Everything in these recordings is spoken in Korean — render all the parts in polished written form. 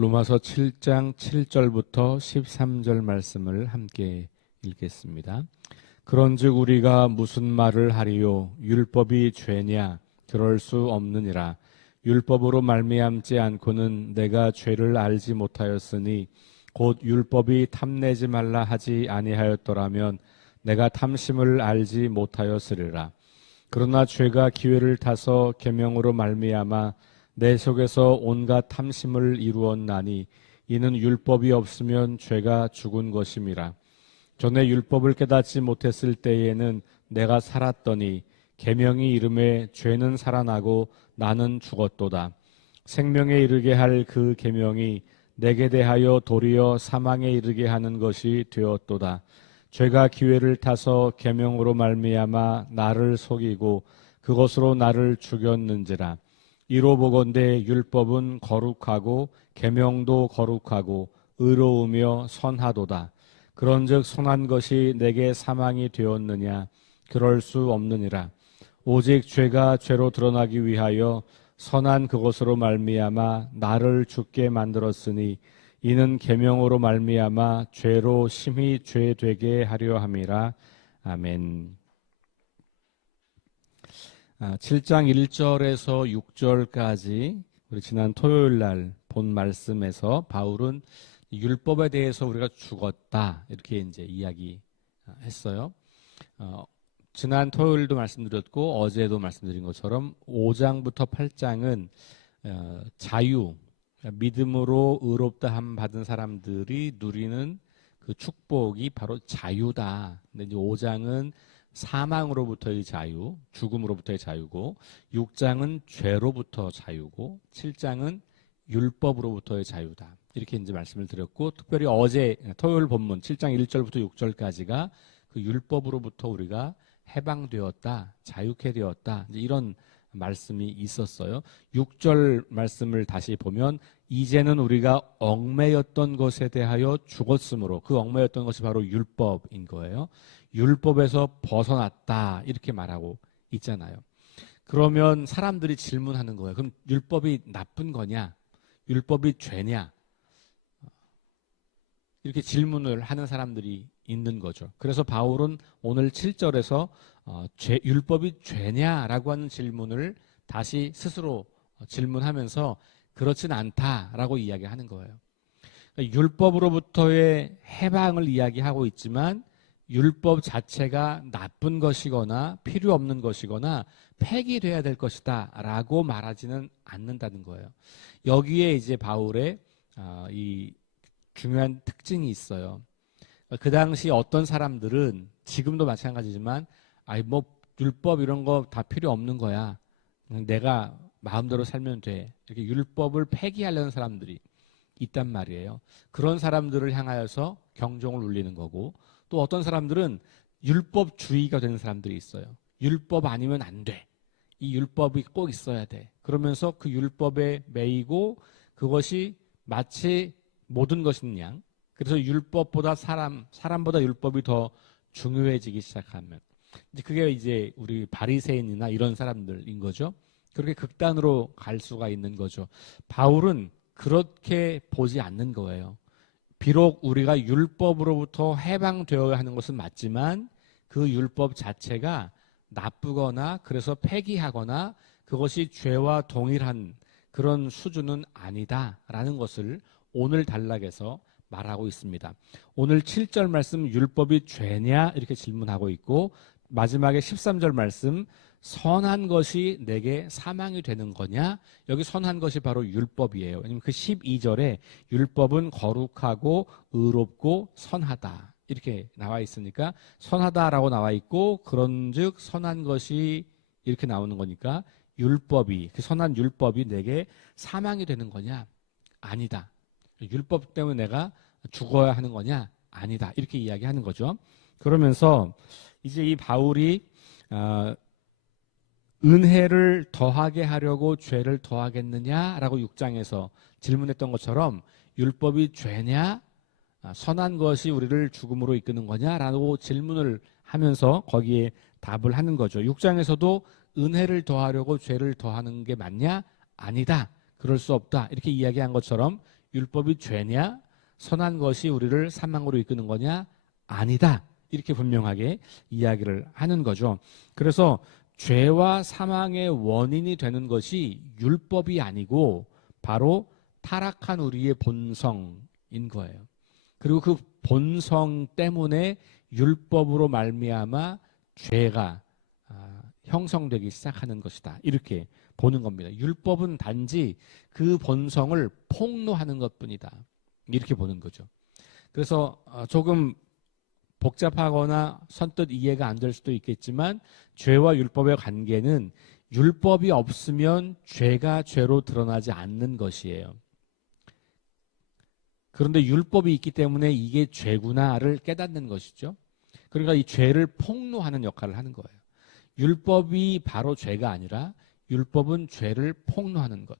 로마서 7장 7절부터 13절 말씀을 함께 읽겠습니다. 그런즉 우리가 무슨 말을 하리요? 율법이 죄냐? 그럴 수 없느니라. 율법으로 말미암지 않고는 내가 죄를 알지 못하였으니 곧 율법이 탐내지 말라 하지 아니하였더라면 내가 탐심을 알지 못하였으리라. 그러나 죄가 기회를 타서 계명으로 말미암아 내 속에서 온갖 탐심을 이루었나니 이는 율법이 없으면 죄가 죽은 것임이라. 전에 율법을 깨닫지 못했을 때에는 내가 살았더니 계명이 이름에 죄는 살아나고 나는 죽었도다. 생명에 이르게 할 그 계명이 내게 대하여 도리어 사망에 이르게 하는 것이 되었도다. 죄가 기회를 타서 계명으로 말미암아 나를 속이고 그것으로 나를 죽였는지라. 이로 보건대 율법은 거룩하고 계명도 거룩하고 의로우며 선하도다. 그런즉 선한 것이 내게 사망이 되었느냐? 그럴 수 없느니라. 오직 죄가 죄로 드러나기 위하여 선한 그것으로 말미암아 나를 죽게 만들었으니 이는 계명으로 말미암아 죄로 심히 죄되게 하려 함이라. 아멘. 7장 1절에서 6절까지 우리 지난 토요일 날 본 말씀에서 바울은 율법에 대해서 우리가 죽었다 이렇게 이제 이야기했어요. 지난 토요일도 말씀드렸고 어제도 말씀드린 것처럼 5장부터 8장은 자유, 믿음으로 의롭다함 받은 사람들이 누리는 그 축복이 바로 자유다. 근데 이제 5장은 사망으로부터의 자유, 죽음으로부터의 자유고 6장은 죄로부터 자유고 7장은 율법으로부터의 자유다. 이렇게 이제 말씀을 드렸고 특별히 어제 토요일 본문 7장 1절부터 6절까지가 그 율법으로부터 우리가 해방되었다, 자유케 되었다. 이제 이런 말씀이 있었어요. 6절 말씀을 다시 보면 이제는 우리가 얽매였던 것에 대하여 죽었으므로 그 얽매였던 것이 바로 율법인 거예요. 율법에서 벗어났다 이렇게 말하고 있잖아요. 그러면 사람들이 질문하는 거예요. 그럼 율법이 나쁜 거냐? 율법이 죄냐? 이렇게 질문을 하는 사람들이 있는 거죠. 그래서 바울은 오늘 7절에서 율법이 죄냐라고 하는 질문을 다시 스스로 질문하면서 그렇진 않다라고 이야기하는 거예요. 그러니까 율법으로부터의 해방을 이야기하고 있지만 율법 자체가 나쁜 것이거나 필요 없는 것이거나 폐기돼야 될 것이다 라고 말하지는 않는다는 거예요. 여기에 이제 바울의 이 중요한 특징이 있어요. 그 당시 어떤 사람들은 지금도 마찬가지지만 뭐 율법 이런 거 다 필요 없는 거야. 그냥 내가 마음대로 살면 돼. 이렇게 율법을 폐기하려는 사람들이 있단 말이에요. 그런 사람들을 향하여서 경종을 울리는 거고 또 어떤 사람들은 율법주의가 되는 사람들이 있어요. 율법 아니면 안 돼. 이 율법이 꼭 있어야 돼. 그러면서 그 율법에 매이고 그것이 마치 모든 것인 양. 그래서 율법보다 사람보다 율법이 더 중요해지기 시작하면 그게 이제 우리 바리새인이나 이런 사람들인 거죠. 그렇게 극단으로 갈 수가 있는 거죠. 바울은 그렇게 보지 않는 거예요. 비록 우리가 율법으로부터 해방되어야 하는 것은 맞지만 그 율법 자체가 나쁘거나 그래서 폐기하거나 그것이 죄와 동일한 그런 수준은 아니다라는 것을 오늘 단락에서 말하고 있습니다. 오늘 7절 말씀 율법이 죄냐 이렇게 질문하고 있고 마지막에 13절 말씀 선한 것이 내게 사망이 되는 거냐? 여기 선한 것이 바로 율법이에요. 왜냐면 그 12절에 율법은 거룩하고 의롭고 선하다 이렇게 나와 있으니까 선하다라고 나와 있고 그런즉 선한 것이 이렇게 나오는 거니까 율법이 그 선한 율법이 내게 사망이 되는 거냐? 아니다. 율법 때문에 내가 죽어야 하는 거냐? 아니다. 이렇게 이야기하는 거죠. 그러면서 이제 이 바울이 은혜를 더하게 하려고 죄를 더하겠느냐라고 6장에서 질문했던 것처럼 율법이 죄냐? 선한 것이 우리를 죽음으로 이끄는 거냐라고 질문을 하면서 거기에 답을 하는 거죠. 6장에서도 은혜를 더하려고 죄를 더하는 게 맞냐? 아니다. 그럴 수 없다. 이렇게 이야기한 것처럼 율법이 죄냐? 선한 것이 우리를 사망으로 이끄는 거냐? 아니다. 이렇게 분명하게 이야기를 하는 거죠. 그래서 죄와 사망의 원인이 되는 것이 율법이 아니고 바로 타락한 우리의 본성인 거예요. 그리고 그 본성 때문에 율법으로 말미암아 죄가 형성되기 시작하는 것이다. 이렇게 보는 겁니다. 율법은 단지 그 본성을 폭로하는 것뿐이다. 이렇게 보는 거죠. 그래서 조금 복잡하거나 선뜻 이해가 안 될 수도 있겠지만 죄와 율법의 관계는 율법이 없으면 죄가 죄로 드러나지 않는 것이에요. 그런데 율법이 있기 때문에 이게 죄구나를 깨닫는 것이죠. 그러니까 이 죄를 폭로하는 역할을 하는 거예요. 율법이 바로 죄가 아니라 율법은 죄를 폭로하는 것.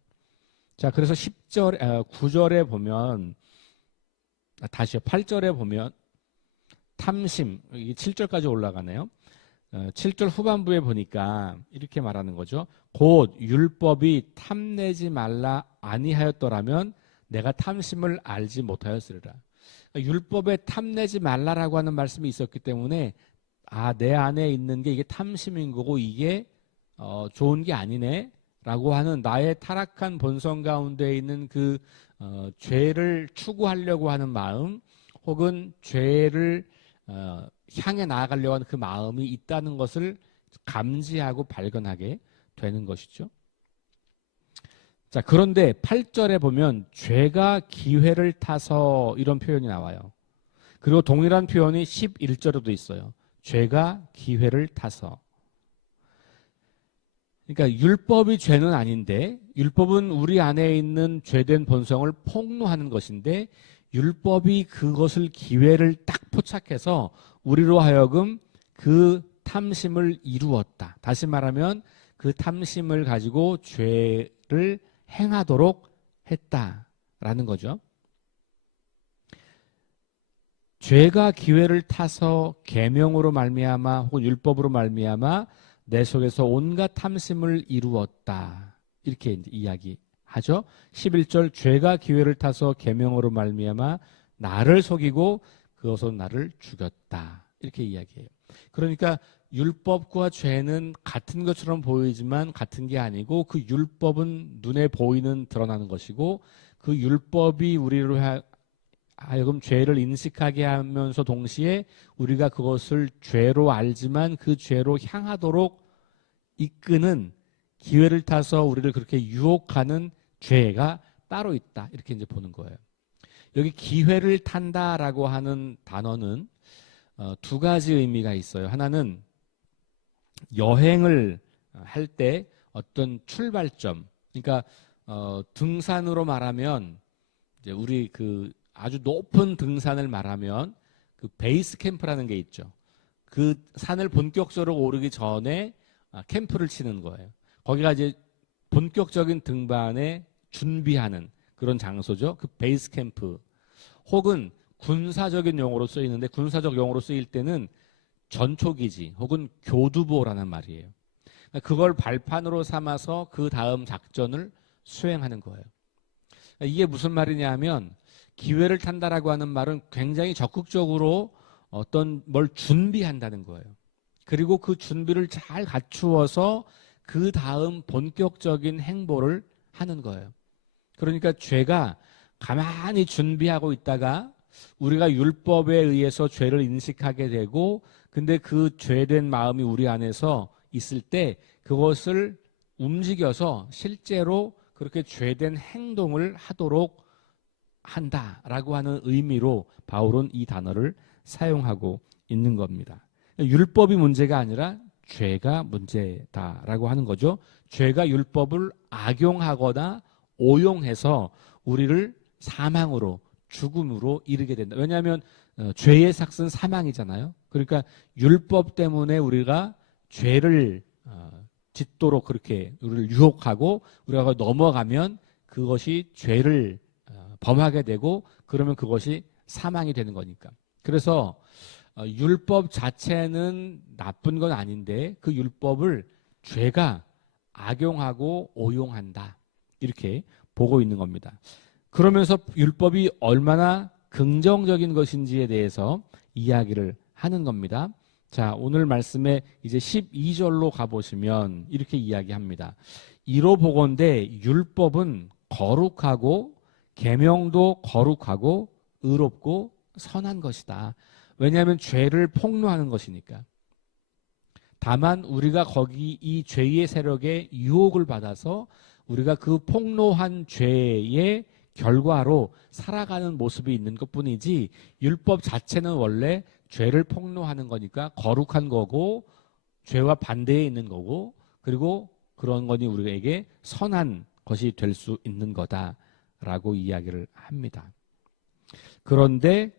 자, 그래서 9절에 보면 다시요. 8절에 보면 탐심, 이게 7절까지 올라가네요. 7절 후반부에 보니까 이렇게 말하는 거죠. 곧 율법이 탐내지 말라 아니하였더라면 내가 탐심을 알지 못하였으리라. 그러니까 율법에 탐내지 말라라고 하는 말씀이 있었기 때문에 내 안에 있는 게 이게 탐심인 거고 이게 좋은 게 아니네 라고 하는 나의 타락한 본성 가운데 있는 그 죄를 추구하려고 하는 마음 혹은 죄를 향해 나아가려고 하는 그 마음이 있다는 것을 감지하고 발견하게 되는 것이죠. 자, 그런데 8절에 보면 죄가 기회를 타서 이런 표현이 나와요. 그리고 동일한 표현이 11절에도 있어요. 죄가 기회를 타서. 그러니까 율법이 죄는 아닌데 율법은 우리 안에 있는 죄된 본성을 폭로하는 것인데 율법이 그것을 기회를 딱 포착해서 우리로 하여금 그 탐심을 이루었다. 다시 말하면 그 탐심을 가지고 죄를 행하도록 했다라는 거죠. 죄가 기회를 타서 계명으로 말미암아 혹은 율법으로 말미암아 내 속에서 온갖 탐심을 이루었다. 이렇게 이제 이야기하죠. 11절 죄가 기회를 타서 계명으로 말미암아 나를 속이고 그것으로 나를 죽였다. 이렇게 이야기해요. 그러니까 율법과 죄는 같은 것처럼 보이지만 같은 게 아니고 그 율법은 눈에 보이는 드러나는 것이고 그 율법이 우리로 하여금 죄를 인식하게 하면서 동시에 우리가 그것을 죄로 알지만 그 죄로 향하도록 이끄는 기회를 타서 우리를 그렇게 유혹하는 죄가 따로 있다. 이렇게 이제 보는 거예요. 여기 기회를 탄다라고 하는 단어는 두 가지 의미가 있어요. 하나는 여행을 할 때 어떤 출발점, 그러니까 등산으로 말하면 이제 우리 그 아주 높은 등산을 말하면 그 베이스 캠프라는 게 있죠. 그 산을 본격적으로 오르기 전에 캠프를 치는 거예요. 거기가 이제 본격적인 등반에 준비하는 그런 장소죠. 그 베이스 캠프. 혹은 군사적인 용어로 쓰이는데 군사적 용어로 쓰일 때는 전초기지 혹은 교두보라는 말이에요. 그걸 발판으로 삼아서 그 다음 작전을 수행하는 거예요. 이게 무슨 말이냐 하면 기회를 탄다라고 하는 말은 굉장히 적극적으로 어떤 뭘 준비한다는 거예요. 그리고 그 준비를 잘 갖추어서 그 다음 본격적인 행보를 하는 거예요. 그러니까 죄가 가만히 준비하고 있다가 우리가 율법에 의해서 죄를 인식하게 되고 근데 그 죄된 마음이 우리 안에서 있을 때 그것을 움직여서 실제로 그렇게 죄된 행동을 하도록 한다라고 하는 의미로 바울은 이 단어를 사용하고 있는 겁니다. 율법이 문제가 아니라 죄가 문제다라고 하는 거죠. 죄가 율법을 악용하거나 오용해서 우리를 사망으로 죽음으로 이르게 된다. 왜냐하면 죄의 삭은 사망이잖아요. 그러니까 율법 때문에 우리가 죄를 짓도록 그렇게 우리를 유혹하고 우리가 넘어가면 그것이 죄를 범하게 되고 그러면 그것이 사망이 되는 거니까. 그래서 율법 자체는 나쁜 건 아닌데 그 율법을 죄가 악용하고 오용한다. 이렇게 보고 있는 겁니다. 그러면서 율법이 얼마나 긍정적인 것인지에 대해서 이야기를 하는 겁니다. 자, 오늘 말씀에 이제 12절로 가보시면 이렇게 이야기합니다. 이로 보건대 율법은 거룩하고 계명도 거룩하고 의롭고 선한 것이다. 왜냐하면 죄를 폭로하는 것이니까. 다만 우리가 거기 이 죄의 세력에 유혹을 받아서 우리가 그 폭로한 죄의 결과로 살아가는 모습이 있는 것뿐이지, 율법 자체는 원래 죄를 폭로하는 거니까 거룩한 거고 죄와 반대에 있는 거고, 그리고 그런 거니 우리에게 선한 것이 될 수 있는 거다라고 이야기를 합니다. 그런데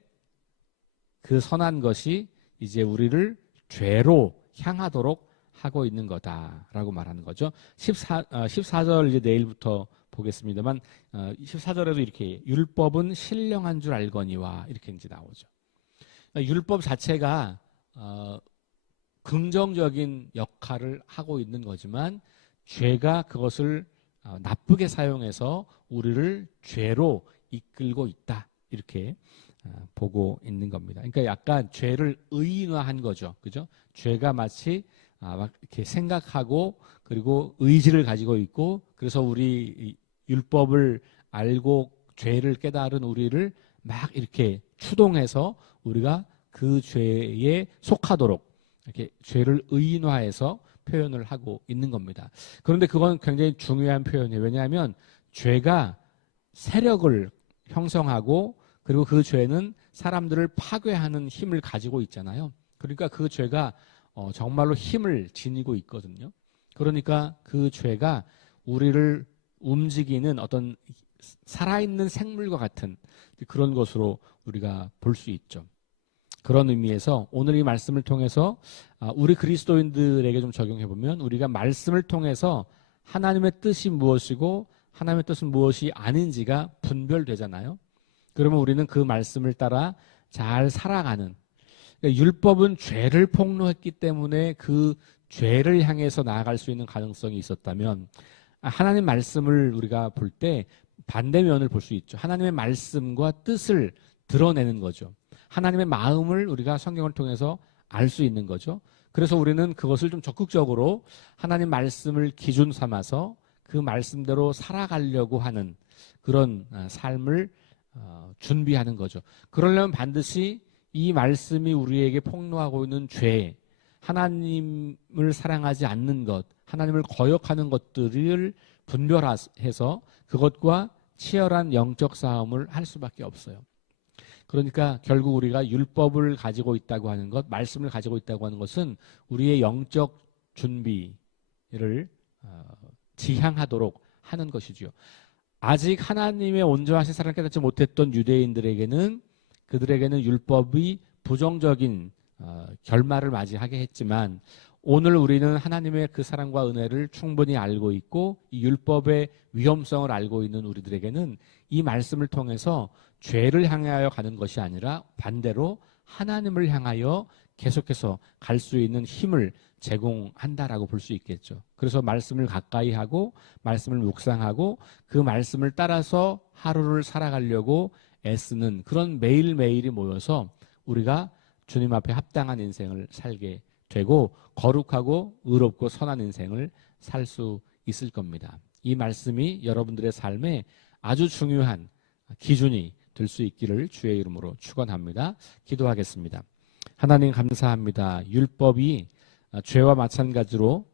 그 선한 것이 이제 우리를 죄로 향하도록 하고 있는 거다라고 말하는 거죠. 14절 이제 내일부터 보겠습니다만 14절에도 이렇게 율법은 신령한 줄 알거니와 이렇게 이제 나오죠. 율법 자체가 긍정적인 역할을 하고 있는 거지만 죄가 그것을 나쁘게 사용해서 우리를 죄로 이끌고 있다, 이렇게 보고 있는 겁니다. 그러니까 약간 죄를 의인화한 거죠. 그죠? 죄가 마치 막 이렇게 생각하고 그리고 의지를 가지고 있고, 그래서 우리 율법을 알고 죄를 깨달은 우리를 막 이렇게 추동해서 우리가 그 죄에 속하도록 이렇게 죄를 의인화해서 표현을 하고 있는 겁니다. 그런데 그건 굉장히 중요한 표현이에요. 왜냐하면 죄가 세력을 형성하고 그리고 그 죄는 사람들을 파괴하는 힘을 가지고 있잖아요. 그러니까 그 죄가 정말로 힘을 지니고 있거든요. 그러니까 그 죄가 우리를 움직이는 어떤 살아있는 생물과 같은 그런 것으로 우리가 볼 수 있죠. 그런 의미에서 오늘 이 말씀을 통해서 우리 그리스도인들에게 좀 적용해 보면, 우리가 말씀을 통해서 하나님의 뜻이 무엇이고 하나님의 뜻은 무엇이 아닌지가 분별되잖아요. 그러면 우리는 그 말씀을 따라 잘 살아가는, 그러니까 율법은 죄를 폭로했기 때문에 그 죄를 향해서 나아갈 수 있는 가능성이 있었다면, 하나님 말씀을 우리가 볼 때 반대면을 볼 수 있죠. 하나님의 말씀과 뜻을 드러내는 거죠. 하나님의 마음을 우리가 성경을 통해서 알 수 있는 거죠. 그래서 우리는 그것을 좀 적극적으로 하나님 말씀을 기준 삼아서 그 말씀대로 살아가려고 하는 그런 삶을 준비하는 거죠. 그러려면 반드시 이 말씀이 우리에게 폭로하고 있는 죄, 하나님을 사랑하지 않는 것, 하나님을 거역하는 것들을 분별해서 그것과 치열한 영적 싸움을 할 수밖에 없어요. 그러니까 결국 우리가 율법을 가지고 있다고 하는 것, 말씀을 가지고 있다고 하는 것은 우리의 영적 준비를 지향하도록 하는 것이지요. 아직 하나님의 온전하신 사랑을 깨닫지 못했던 유대인들에게는, 그들에게는 율법이 부정적인 결말을 맞이하게 했지만, 오늘 우리는 하나님의 그 사랑과 은혜를 충분히 알고 있고 이 율법의 위험성을 알고 있는 우리들에게는 이 말씀을 통해서 죄를 향하여 가는 것이 아니라 반대로 하나님을 향하여 계속해서 갈 수 있는 힘을 제공한다라고 볼 수 있겠죠. 그래서 말씀을 가까이 하고 말씀을 묵상하고 그 말씀을 따라서 하루를 살아가려고 애쓰는 그런 매일매일이 모여서 우리가 주님 앞에 합당한 인생을 살게 되고 거룩하고 의롭고 선한 인생을 살 수 있을 겁니다. 이 말씀이 여러분들의 삶에 아주 중요한 기준이 될 수 있기를 주의 이름으로 축원합니다. 기도하겠습니다. 하나님 감사합니다. 율법이 죄와 마찬가지로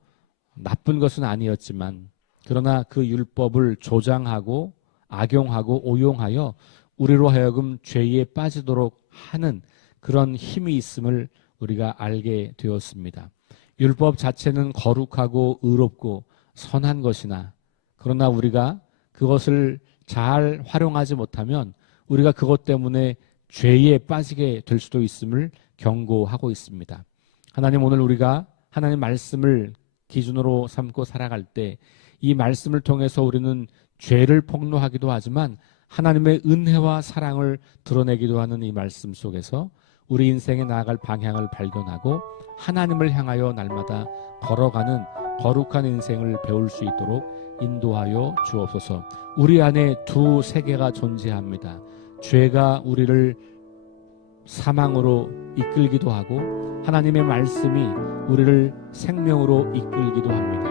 나쁜 것은 아니었지만, 그러나 그 율법을 조장하고 악용하고 오용하여 우리로 하여금 죄에 빠지도록 하는 그런 힘이 있음을 우리가 알게 되었습니다. 율법 자체는 거룩하고 의롭고 선한 것이나, 그러나 우리가 그것을 잘 활용하지 못하면 우리가 그것 때문에 죄에 빠지게 될 수도 있음을 경고하고 있습니다. 하나님, 오늘 우리가 하나님 말씀을 기준으로 삼고 살아갈 때 이 말씀을 통해서 우리는 죄를 폭로하기도 하지만 하나님의 은혜와 사랑을 드러내기도 하는 이 말씀 속에서 우리 인생에 나아갈 방향을 발견하고 하나님을 향하여 날마다 걸어가는 거룩한 인생을 배울 수 있도록 인도하여 주옵소서. 우리 안에 두 세계가 존재합니다. 죄가 우리를 사망으로 이끌기도 하고 하나님의 말씀이 우리를 생명으로 이끌기도 합니다.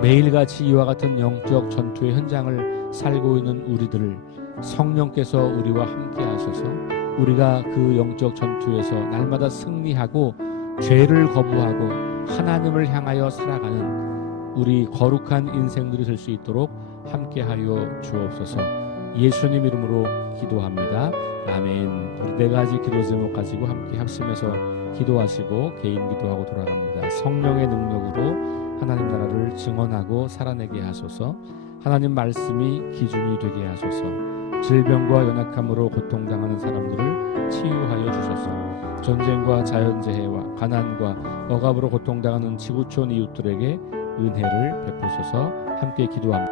매일같이 이와 같은 영적 전투의 현장을 살고 있는 우리들을 성령께서 우리와 함께 하셔서 우리가 그 영적 전투에서 날마다 승리하고 죄를 거부하고 하나님을 향하여 살아가는 우리 거룩한 인생들이 될 수 있도록 함께하여 주옵소서. 예수님 이름으로 기도합니다. 아멘. 우리 네 가지 기도 제목 가지고 함께 합심해서 기도하시고 개인 기도하고 돌아갑니다. 성령의 능력으로 하나님 나라를 증언하고 살아내게 하소서. 하나님 말씀이 기준이 되게 하소서. 질병과 연약함으로 고통당하는 사람들을 치유하여 주소서. 전쟁과 자연재해와 가난과 억압으로 고통당하는 지구촌 이웃들에게 은혜를 베푸소서. 함께 기도합니다.